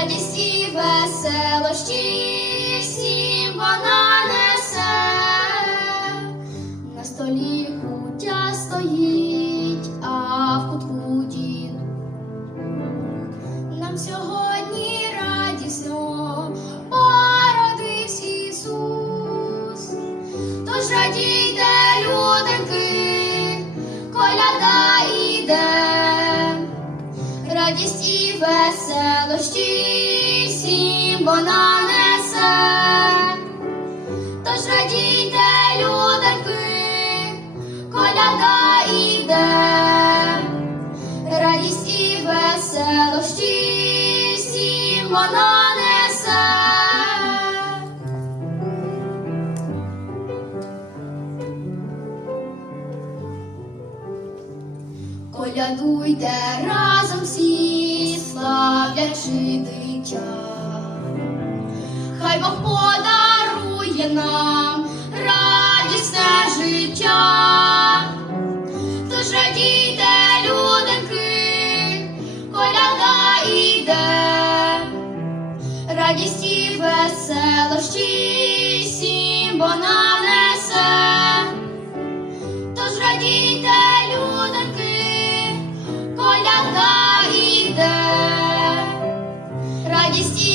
радість і веселощі всім вона несе. На столі куття стоїть, а в кутку дід. Нам сьогодні радісно породився Ісус. Тож радійте, люденьки, і веселощі всім вона несе. Тож радійте, люденьки, коляда йде, радість і веселощі всім вона несе. Колядуйте разом дитя. Хай Бог подарує нам радісне життя. Тож радійте, люденьки, коляда йде, радість і веселощі радість